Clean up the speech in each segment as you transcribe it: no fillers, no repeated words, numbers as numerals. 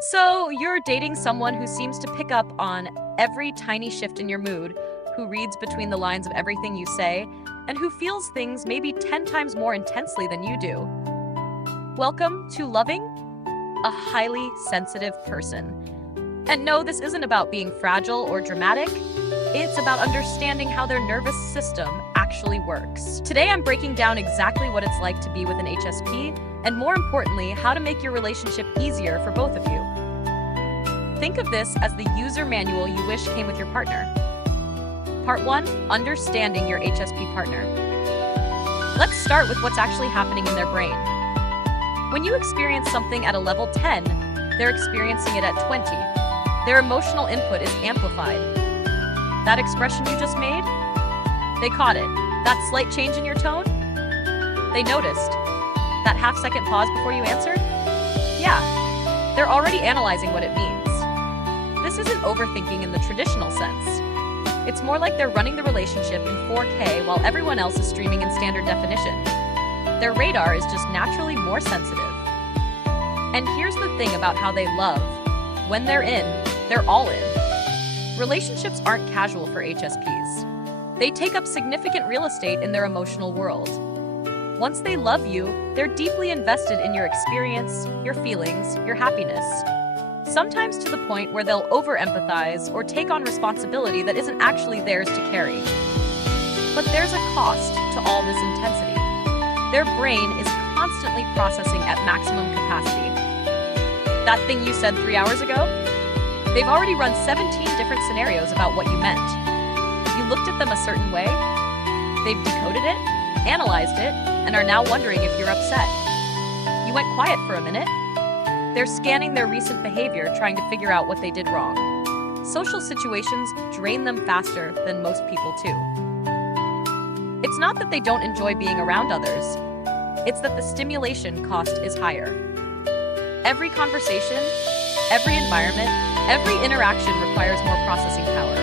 So, you're dating someone who seems to pick up on every tiny shift in your mood, who reads between the lines of everything you say, and who feels things maybe 10 times more intensely than you do. Welcome to loving a highly sensitive person. And no, this isn't about being fragile or dramatic. It's about understanding how their nervous system actually works. Today, I'm breaking down exactly what it's like to be with an HSP, and more importantly, how to make your relationship easier for both of you. Think of this as the user manual you wish came with your partner. Part 1, understanding your HSP partner. Let's start with what's actually happening in their brain. When you experience something at a level 10, they're experiencing it at 20. Their emotional input is amplified. That expression you just made? They caught it. That slight change in your tone? They noticed. That half-second pause before you answered? Yeah, they're already analyzing what it means. This isn't overthinking in the traditional sense. It's more like they're running the relationship in 4K while everyone else is streaming in standard definition. Their radar is just naturally more sensitive. And here's the thing about how they love. When they're in, they're all in. Relationships aren't casual for HSPs. They take up significant real estate in their emotional world. Once they love you, they're deeply invested in your experience, your feelings, your happiness. Sometimes to the point where they'll over-empathize or take on responsibility that isn't actually theirs to carry. But there's a cost to all this intensity. Their brain is constantly processing at maximum capacity. That thing you said 3 hours ago? They've already run 17 different scenarios about what you meant. You looked at them a certain way, they've decoded it, analyzed it, and are now wondering if you're upset. You went quiet for a minute. They're scanning their recent behavior, trying to figure out what they did wrong. Social situations drain them faster than most people too. It's not that they don't enjoy being around others. It's that the stimulation cost is higher. Every conversation, every environment, every interaction requires more processing power.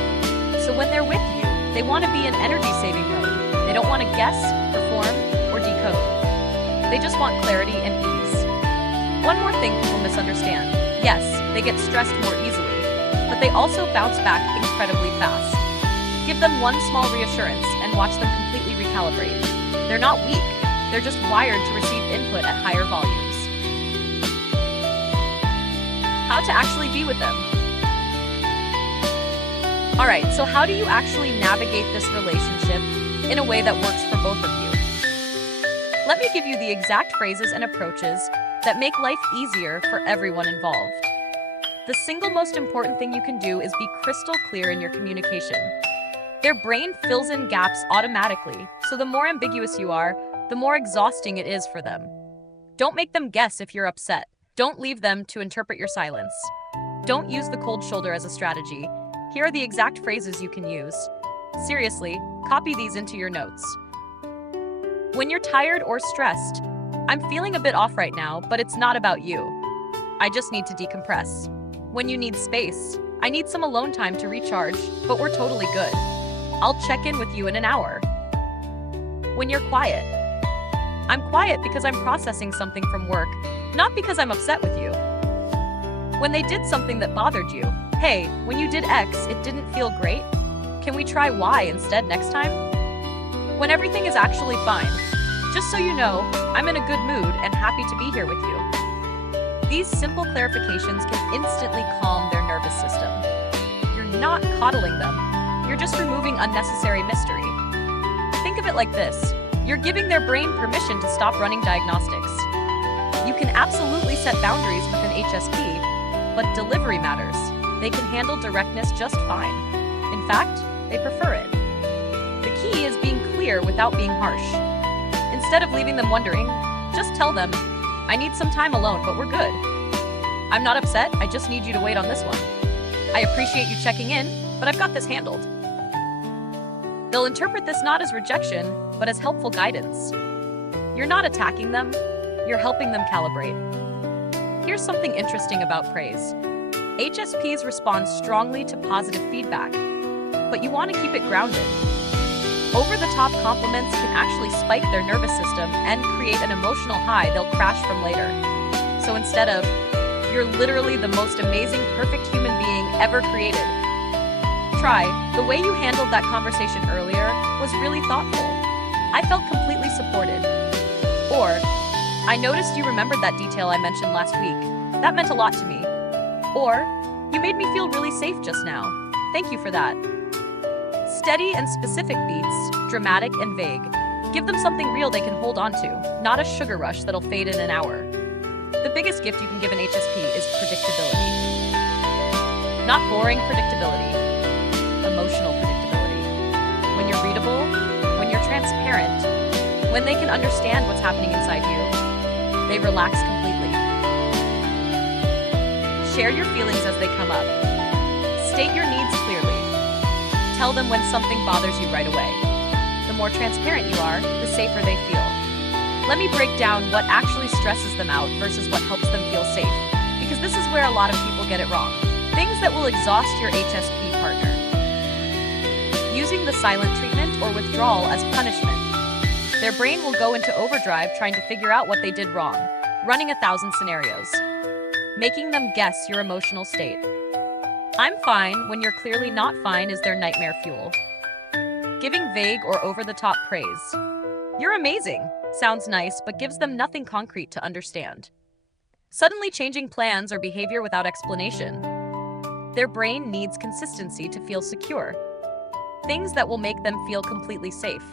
So when they're with you, they want to be in energy-saving mode. They don't want to guess, perform, or decode. They just want clarity and ease. One more thing people misunderstand. Yes, they get stressed more easily, but they also bounce back incredibly fast. Give them one small reassurance and watch them completely recalibrate. They're not weak, they're just wired to receive input at higher volumes. How to actually be with them. Alright, so how do you actually navigate this relationship in a way that works for both of you? Let me give you the exact phrases and approaches that make life easier for everyone involved. The single most important thing you can do is be crystal clear in your communication. Their brain fills in gaps automatically, so the more ambiguous you are, the more exhausting it is for them. Don't make them guess if you're upset. Don't leave them to interpret your silence. Don't use the cold shoulder as a strategy. Here are the exact phrases you can use. Seriously, copy these into your notes. When you're tired or stressed, I'm feeling a bit off right now, but it's not about you. I just need to decompress. When you need space, I need some alone time to recharge, but we're totally good. I'll check in with you in an hour. When you're quiet, I'm quiet because I'm processing something from work, not because I'm upset with you. When they did something that bothered you, hey, when you did X, it didn't feel great. Can we try Y instead next time? When everything is actually fine, just so you know, I'm in a good mood and happy to be here with you. These simple clarifications can instantly calm their nervous system. You're not coddling them, you're just removing unnecessary mystery. Think of it like this. You're giving their brain permission to stop running diagnostics. You can absolutely set boundaries with an HSP, but delivery matters. They can handle directness just fine. In fact, they prefer it. The key is being clear without being harsh. Instead of leaving them wondering, just tell them, I need some time alone, but we're good. I'm not upset, I just need you to wait on this one. I appreciate you checking in, but I've got this handled. They'll interpret this not as rejection, but as helpful guidance. You're not attacking them, you're helping them calibrate. Here's something interesting about praise. HSPs respond strongly to positive feedback, but you want to keep it grounded. Over-the-top compliments can actually spike their nervous system and create an emotional high they'll crash from later. So instead of, You're literally the most amazing, perfect human being ever created. Try, the way you handled that conversation earlier was really thoughtful. I felt completely supported. Or, I noticed you remembered that detail I mentioned last week. That meant a lot to me. Or, you made me feel really safe just now. Thank you for that. Steady and specific beats, dramatic and vague. Give them something real they can hold on to, not a sugar rush that'll fade in an hour. The biggest gift you can give an HSP is predictability. Not boring predictability, emotional predictability. When you're readable, when you're transparent, when they can understand what's happening inside you, they relax completely. Share your feelings as they come up. State your needs clearly. Tell them when something bothers you right away. The more transparent you are, the safer they feel. Let me break down what actually stresses them out versus what helps them feel safe, because this is where a lot of people get it wrong. Things that will exhaust your HSP partner. Using the silent treatment or withdrawal as punishment. Their brain will go into overdrive trying to figure out what they did wrong, running 1,000 scenarios. Making them guess your emotional state. I'm fine when you're clearly not fine is their nightmare fuel. Giving vague or over-the-top praise. You're amazing sounds nice, but gives them nothing concrete to understand. Suddenly changing plans or behavior without explanation. Their brain needs consistency to feel secure. Things that will make them feel completely safe.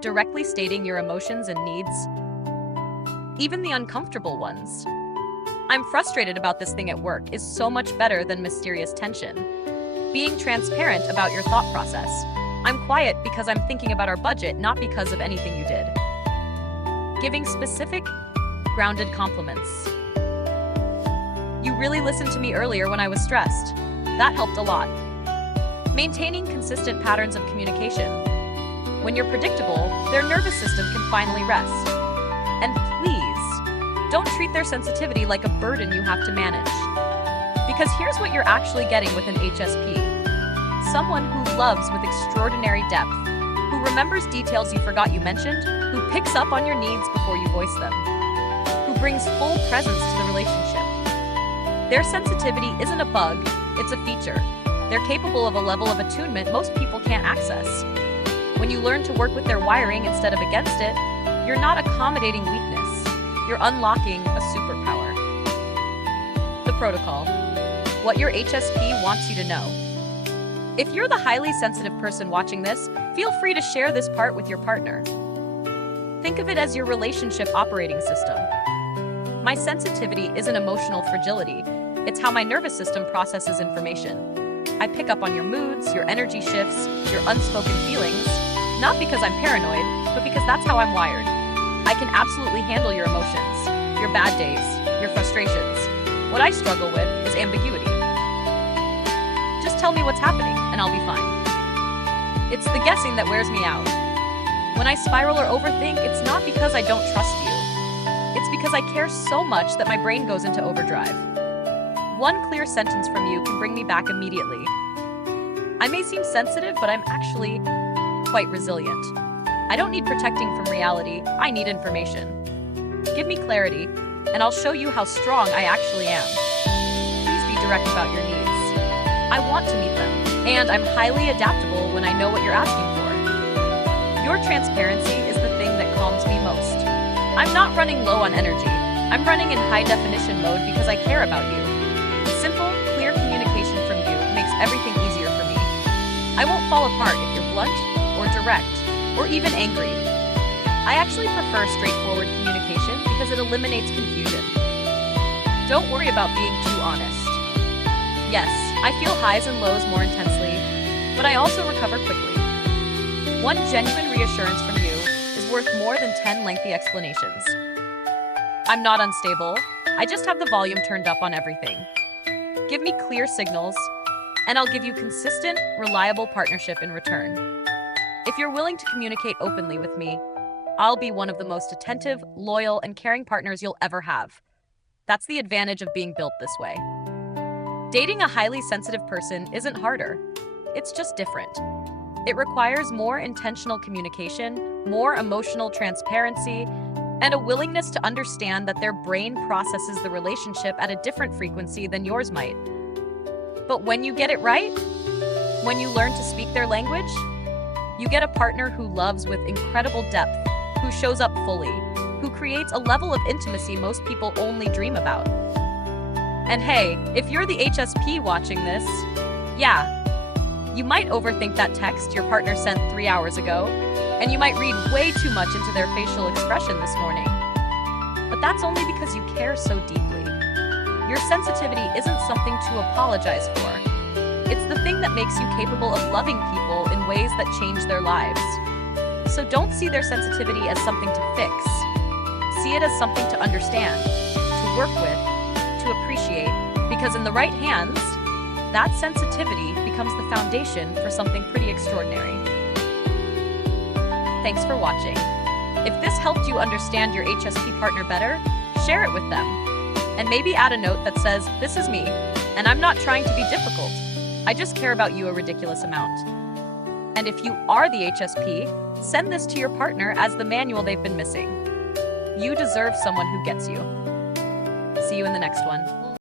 Directly stating your emotions and needs. Even the uncomfortable ones. I'm frustrated about this thing at work is so much better than mysterious tension. Being transparent about your thought process. I'm quiet because I'm thinking about our budget, not because of anything you did. Giving specific, grounded compliments. You really listened to me earlier when I was stressed. That helped a lot. Maintaining consistent patterns of communication. When you're predictable, their nervous system can finally rest. And please, don't treat their sensitivity like a burden you have to manage. Because here's what you're actually getting with an HSP. Someone who loves with extraordinary depth, who remembers details you forgot you mentioned, who picks up on your needs before you voice them, who brings full presence to the relationship. Their sensitivity isn't a bug, it's a feature. They're capable of a level of attunement most people can't access. When you learn to work with their wiring instead of against it, you're not accommodating weakness. You're unlocking a superpower. The protocol. What your HSP wants you to know. If you're the highly sensitive person watching this, feel free to share this part with your partner. Think of it as your relationship operating system. My sensitivity isn't emotional fragility. It's how my nervous system processes information. I pick up on your moods, your energy shifts, your unspoken feelings, not because I'm paranoid, but because that's how I'm wired. I can absolutely handle your emotions, your bad days, your frustrations. What I struggle with is ambiguity. Just tell me what's happening, and I'll be fine. It's the guessing that wears me out. When I spiral or overthink, it's not because I don't trust you. It's because I care so much that my brain goes into overdrive. One clear sentence from you can bring me back immediately. I may seem sensitive, but I'm actually quite resilient. I don't need protecting from reality, I need information. Give me clarity, and I'll show you how strong I actually am. Please be direct about your needs. I want to meet them, and I'm highly adaptable when I know what you're asking for. Your transparency is the thing that calms me most. I'm not running low on energy. I'm running in high definition mode because I care about you. Simple, clear communication from you makes everything easier for me. I won't fall apart if you're blunt or direct or even angry. I actually prefer straightforward communication because it eliminates confusion. Don't worry about being too honest. Yes, I feel highs and lows more intensely, but I also recover quickly. One genuine reassurance from you is worth more than 10 lengthy explanations. I'm not unstable, I just have the volume turned up on everything. Give me clear signals, and I'll give you consistent, reliable partnership in return. If you're willing to communicate openly with me, I'll be one of the most attentive, loyal, and caring partners you'll ever have. That's the advantage of being built this way. Dating a highly sensitive person isn't harder. It's just different. It requires more intentional communication, more emotional transparency, and a willingness to understand that their brain processes the relationship at a different frequency than yours might. But when you get it right, when you learn to speak their language, you get a partner who loves with incredible depth, who shows up fully, who creates a level of intimacy most people only dream about. And hey, if you're the HSP watching this, yeah, you might overthink that text your partner sent 3 hours ago, and you might read way too much into their facial expression this morning. But that's only because you care so deeply. Your sensitivity isn't something to apologize for. It's the thing that makes you capable of loving people in ways that change their lives. So don't see their sensitivity as something to fix. See it as something to understand, to work with, to appreciate, because in the right hands, that sensitivity becomes the foundation for something pretty extraordinary. Thanks for watching. If this helped you understand your HSP partner better, share it with them. And maybe add a note that says, "This is me, and I'm not trying to be difficult. I just care about you a ridiculous amount." And if you are the HSP, send this to your partner as the manual they've been missing. You deserve someone who gets you. See you in the next one.